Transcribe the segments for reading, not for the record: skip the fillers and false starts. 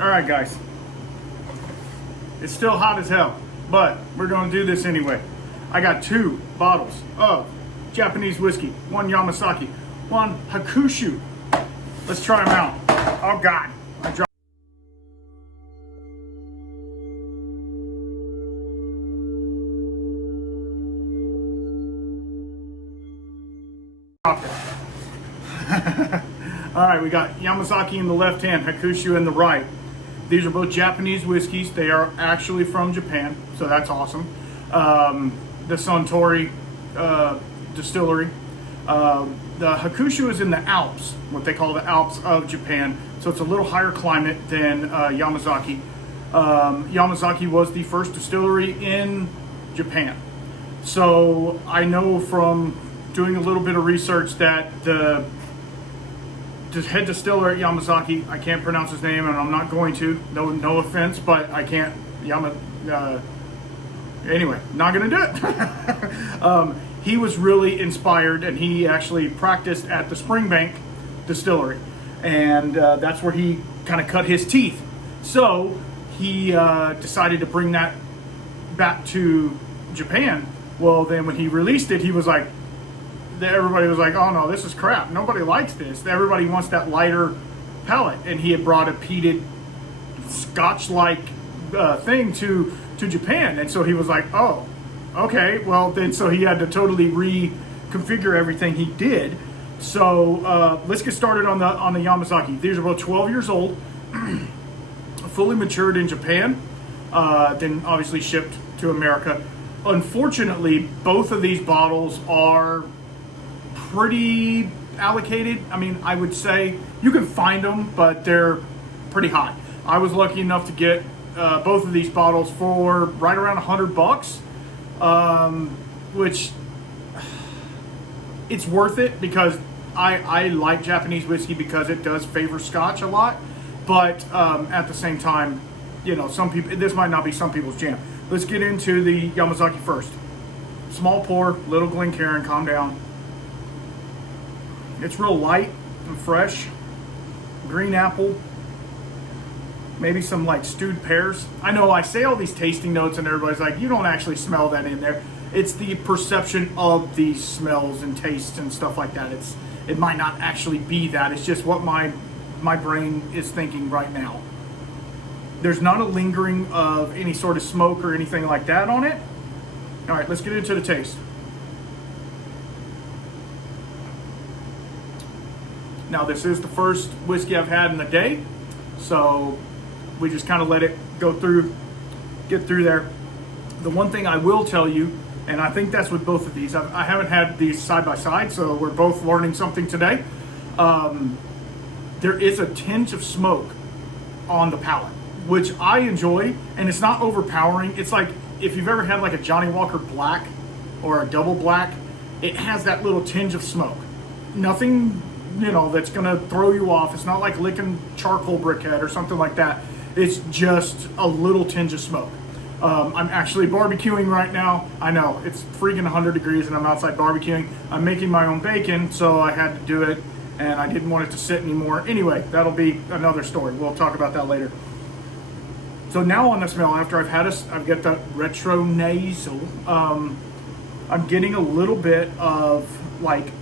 All right, guys. It's still hot as hell, but we're going to do this anyway. I got 2 bottles of Japanese whiskey, 1 Yamazaki, 1 Hakushu. Let's try them out. Oh, God. I dropped it. All right, we got Yamazaki in the left hand, Hakushu in the right. These are both Japanese whiskeys. They are actually from Japan, so that's awesome. The Suntory distillery. The Hakushu is in the Alps, what they call the Alps of Japan. So it's a little higher climate than Yamazaki. Yamazaki was the first distillery in Japan. So I know from doing a little bit of research that the head distiller at Yamazaki, I can't pronounce his name and I'm not going to, no offense, but I can't, anyway, not gonna do it. He was really inspired and he actually practiced at the Springbank distillery. And that's where he kind of cut his teeth. So he decided to bring that back to Japan. Well, then when he released it, he was like, everybody was like, oh no, this is crap. Nobody likes this. Everybody wants that lighter palate. And he had brought a peated Scotch-like thing to Japan. And so he was like, oh, okay. Well, then so he had to totally reconfigure everything he did. So let's get started on the Yamazaki. These are both 12 years old, fully matured in Japan, then obviously shipped to America. Unfortunately, both of these bottles are pretty allocated. I mean, I would say you can find them, but they're pretty high. I was lucky enough to get both of these bottles for right around $100, which it's worth it because I like Japanese whiskey because it does favor Scotch a lot. But at the same time, you know, some people, this might not be some people's jam. Let's get into the Yamazaki first. Small pour, little Glencairn, calm down. It's real light and fresh. Green apple. Maybe some like stewed pears. I know I say all these tasting notes and everybody's like, you don't actually smell that in there. It's the perception of these smells and tastes and stuff like that. It might not actually be that. It's just what my brain is thinking right now. There's not a lingering of any sort of smoke or anything like that on it. All right, let's get into the taste. Now, this is the first whiskey I've had in the day, so we just kind of let it go through, get through there. The one thing I will tell you, and I think that's with both of these, I haven't had these side by side, so we're both learning something today. There is a tinge of smoke on the palate, which I enjoy, and it's not overpowering. It's like if you've ever had like a Johnny Walker Black or a double black, it has that little tinge of smoke. Nothing, you know, that's gonna throw you off. It's not like licking charcoal briquette or something like that. It's just a little tinge of smoke. I'm actually barbecuing right now. I know, it's freaking 100 degrees and I'm outside barbecuing. I'm making my own bacon, so I had to do it, and I didn't want it to sit anymore. Anyway, that'll be another story. We'll talk about that later. So now on the smell, after I've got that retro nasal, I'm getting a little bit of like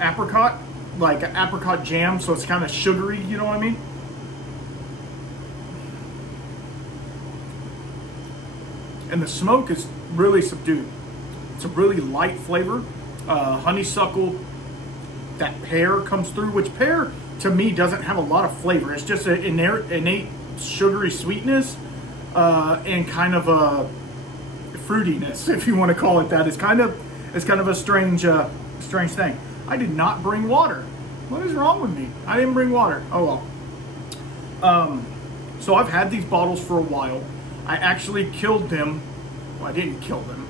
apricot, like apricot jam, so it's kind of sugary, you know what I mean? And the smoke is really subdued. It's a really light flavor. Honeysuckle, that pear comes through, which pear to me doesn't have a lot of flavor. It's just an innate sugary sweetness and kind of a fruitiness, if you want to call it that. It's kind of a strange thing. I did not bring water. What is wrong with me? I didn't bring water. Oh well. So I've had these bottles for a while. I actually killed them. Well, I didn't kill them.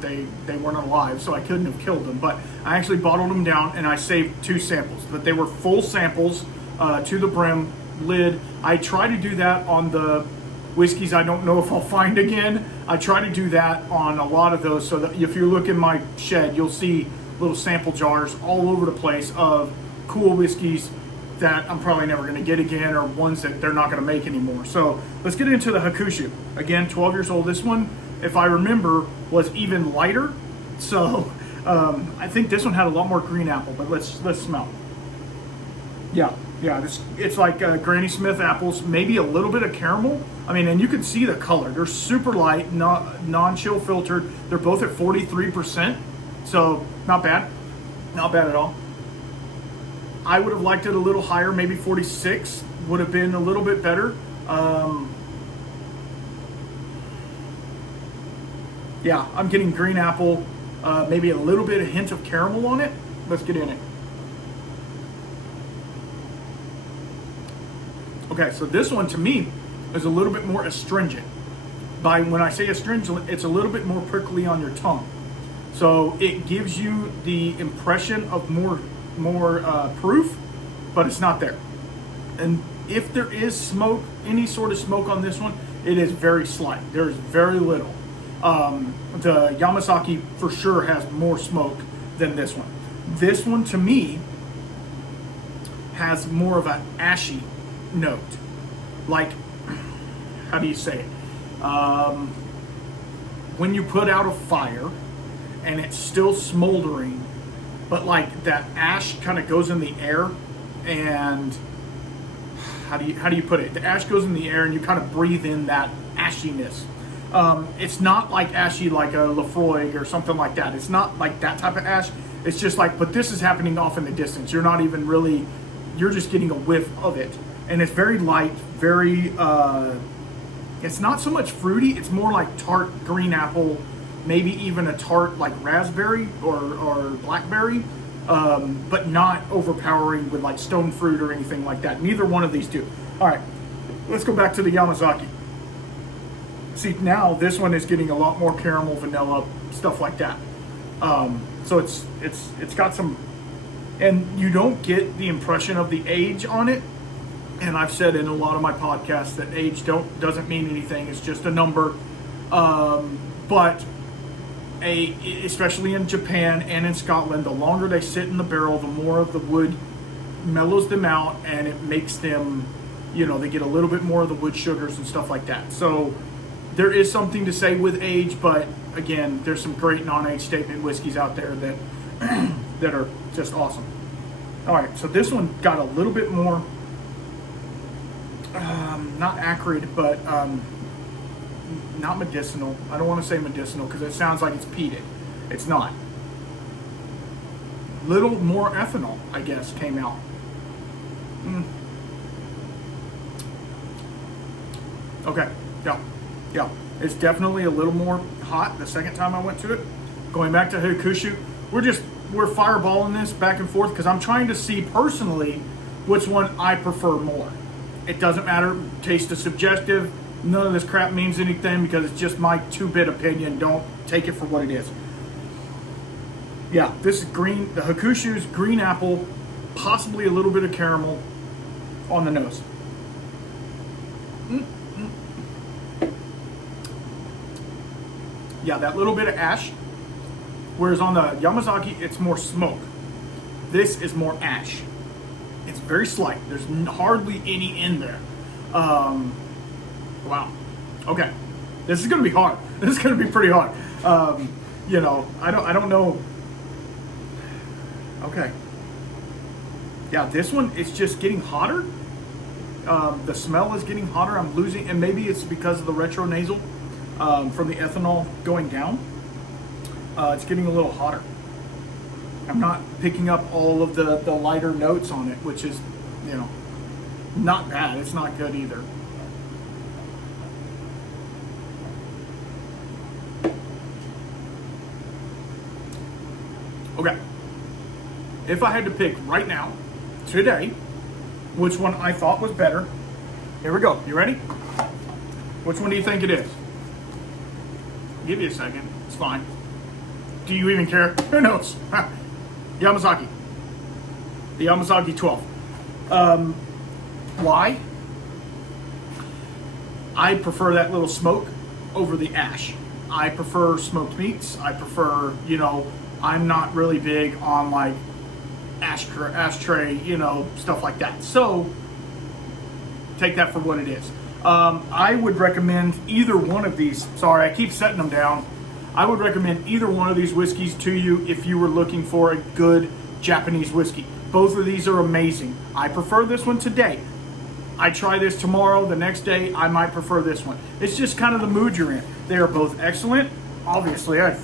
They weren't alive, so I couldn't have killed them. But I actually bottled them down and I saved 2 samples. But they were full samples to the brim, lid. I try to do that on the whiskeys I don't know if I'll find again. I try to do that on a lot of those, so that if you look in my shed, you'll see little sample jars all over the place of cool whiskeys that I'm probably never going to get again, or ones that they're not going to make anymore. So let's get into the Hakushu. Again, 12 years old. This one, if I remember, was even lighter. So I think this one had a lot more green apple, but let's smell. Yeah, it's like Granny Smith apples, maybe a little bit of caramel. I mean, and you can see the color. They're super light, non-chill filtered. They're both at 43%, so not bad at all. I would have liked it a little higher, maybe 46 would have been a little bit better. Yeah, I'm getting green apple, maybe a little bit of hint of caramel on it. Let's get in it. Okay, so this one to me is a little bit more astringent. When I say astringent, it's a little bit more prickly on your tongue. So it gives you the impression of more proof, but it's not there. And if there is smoke, any sort of smoke on this one, it is very slight. There's very little. The Yamazaki for sure has more smoke than this one. This one to me has more of an ashy note. Like, how do you say it? When you put out a fire and it's still smoldering, but like that ash kind of goes in the air, and how do you put it? The ash goes in the air and you kind of breathe in that ashiness. It's not like ashy like a Lafroig or something like that. It's not like that type of ash. It's just like, but this is happening off in the distance. You're not even really, you're just getting a whiff of it. And it's very light, very, it's not so much fruity. It's more like tart green apple, maybe even a tart like raspberry or blackberry, but not overpowering with like stone fruit or anything like that. Neither one of these do. All right, let's go back to the Yamazaki. See, now this one is getting a lot more caramel, vanilla, stuff like that. So it's got some, and you don't get the impression of the age on it. And I've said in a lot of my podcasts that age doesn't mean anything. It's just a number. But especially in Japan and in Scotland, the longer they sit in the barrel, the more of the wood mellows them out, and it makes them, they get a little bit more of the wood sugars and stuff like that. So there is something to say with age, but again, there's some great non-age statement whiskeys out there that that are just awesome. All right, so this one got a little bit more, not acrid, but not medicinal. I don't want to say medicinal because it sounds like it's peated. It's not. Little more ethanol, I guess, came out. Okay, yeah. It's definitely a little more hot the second time I went to it. Going back to Hakushu, we're fireballing this back and forth because I'm trying to see personally which one I prefer more. It doesn't matter. Taste is subjective. None of this crap means anything because it's just my 2-bit opinion. Don't take it for what it is. Yeah, this is green. The Hakushu's green apple, possibly a little bit of caramel on the nose. Yeah, that little bit of ash. Whereas on the Yamazaki, it's more smoke. This is more ash. It's very slight. There's hardly any in there. Wow. Okay. This is going to be hard. This is going to be pretty hard. I don't know. Okay. Yeah, this one, it's just getting hotter. The smell is getting hotter. I'm losing, and maybe it's because of the retronasal from the ethanol going down. It's getting a little hotter. I'm not picking up all of the lighter notes on it, which is, not bad. It's not good either. Okay. If I had to pick right now, today, which one I thought was better, here we go. You ready? Which one do you think it is? I'll give you a second. It's fine. Do you even care? Who knows? Yamazaki. The Yamazaki 12. Why? I prefer that little smoke over the ash. I prefer smoked meats. I prefer, I'm not really big on like ashtray, stuff like that. So take that for what it is. I would recommend either one of these. Sorry, I keep setting them down. I would recommend either one of these whiskeys to you if you were looking for a good Japanese whiskey. Both of these are amazing. I prefer this one today. I try this tomorrow, the next day, I might prefer this one. It's just kind of the mood you're in. They are both excellent. Obviously, I've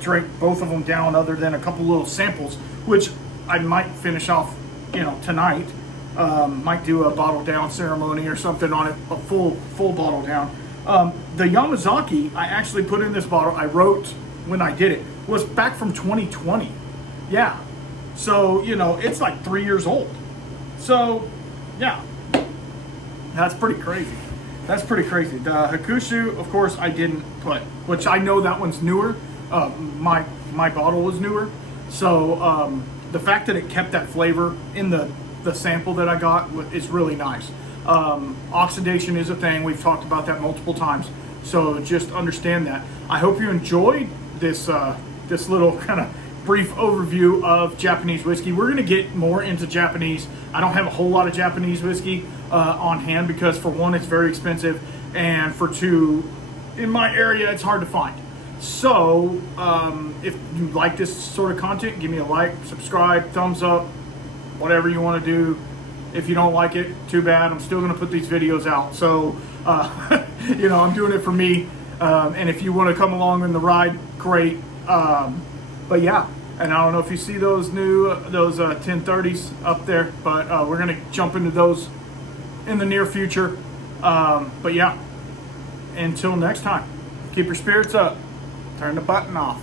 drank both of them down other than a couple little samples, which I might finish off, tonight. Might do a bottle down ceremony or something on it, a full bottle down. The Yamazaki I actually put in this bottle, I wrote when I did it, was back from 2020. Yeah. So, it's like 3 years old. So, yeah. That's pretty crazy. The Hakushu, of course, I didn't put, which I know that one's newer. My bottle was newer. So, the fact that it kept that flavor in the sample that I got is really nice. Oxidation is a thing. We've talked about that multiple times. So just understand that. I hope you enjoyed this little kind of brief overview of Japanese whiskey. We're going to get more into Japanese. I don't have a whole lot of Japanese whiskey on hand because for one, it's very expensive, and for two, in my area, it's hard to find. So if you like this sort of content, give me a like, subscribe, thumbs up, whatever you want to do. If you don't like it, too bad. I'm still going to put these videos out. So, I'm doing it for me. And if you want to come along on the ride, great. But yeah, and I don't know if you see those 1030s up there, but we're going to jump into those in the near future. But yeah, until next time, keep your spirits up. Turn the button off.